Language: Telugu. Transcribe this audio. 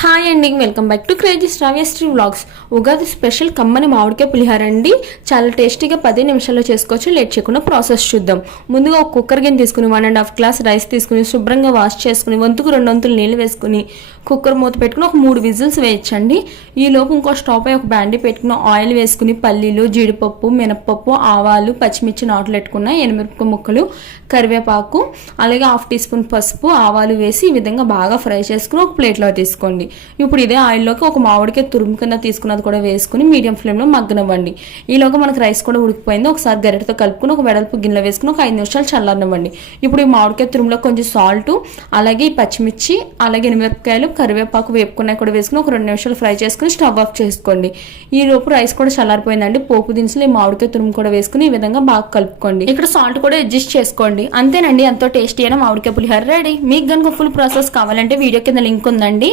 హాయ్ అండి, welcome back to crazy Sravyasri vlogs. Ugadi special కమ్మని మామిడికాయ పులిహార అండి. చాలా టేస్టీగా 10 నిమిషాల్లో చేసుకోవచ్చు. లేట్ చేయకుండా ప్రాసెస్ చూద్దాం. ముందుగా ఒక కుక్కర్ గిన్నె తీసుకుని 1.5 గ్లాస్ రైస్ తీసుకుని శుభ్రంగా వాష్ చేసుకుని వంతుకు 2 వంతులు నీళ్ళు వేసుకుని కుక్కర్ మూత పెట్టుకుని ఒక 3 విజిల్స్ వేయించండి. ఈ లోపు ఇంకో స్టవ్ పై ఒక బ్యాండీ పెట్టుకుని ఆయిల్ వేసుకుని పల్లీలు, జీడిపప్పు, మినప్పప్పు, ఆవాలు, పచ్చిమిర్చి నాట్లు పెట్టుకున్న ఎనిమిరపకాయ ముక్కలు, కరివేపాకు, అలాగే 1/2 టీ స్పూన్ పసుపు, ఆవాలు వేసి ఈ విధంగా బాగా ఫ్రై చేసుకుని ఒక ప్లేట్లో తీసుకోండి. ఇప్పుడు ఇదే ఆయిల్లోకి ఒక మామిడికాయ తురుము కింద తీసుకున్నది కూడా వేసుకుని మీడియం ఫ్లేమ్లో మగ్గనివ్వండి. ఈలోగా మనకు రైస్ కూడా ఉడికిపోయింది. ఒకసారి గరిటతో కలుపుకుని ఒక వెడల్పు గిన్నెలో వేసుకుని ఒక 5 నిమిషాలు చల్లారనివ్వండి. ఇప్పుడు ఈ మామిడికాయ తురుములో కొంచెం సాల్ట్, అలాగే ఈ పచ్చిమిర్చి, అలాగే ఎనిమిరపకాయలు, కరివేపాకు వేపుకున్నాయి కూడా వేసుకుని ఒక 2 నిమిషాలు ఫ్రై చేసుకుని స్టవ్ ఆఫ్ చేసుకోండి. ఈ లోపు రైస్ కూడా చల్లారిపోయిందండి. పోపు దినుసులు ఈ మామిడికాయ తురుము కూడా వేసుకుని ఈ విధంగా బాగా కలుపుకోండి. ఇక్కడ సాల్ట్ కూడా అడ్జస్ట్ చేసుకోండి. అంతేనండి, ఎంతో టేస్టీ అయిన మామిడికాయ పులిహోర రెడీ. మీకు కనుక ఫుల్ ప్రాసెస్ కావాలంటే వీడియో కింద లింక్ ఉందండి.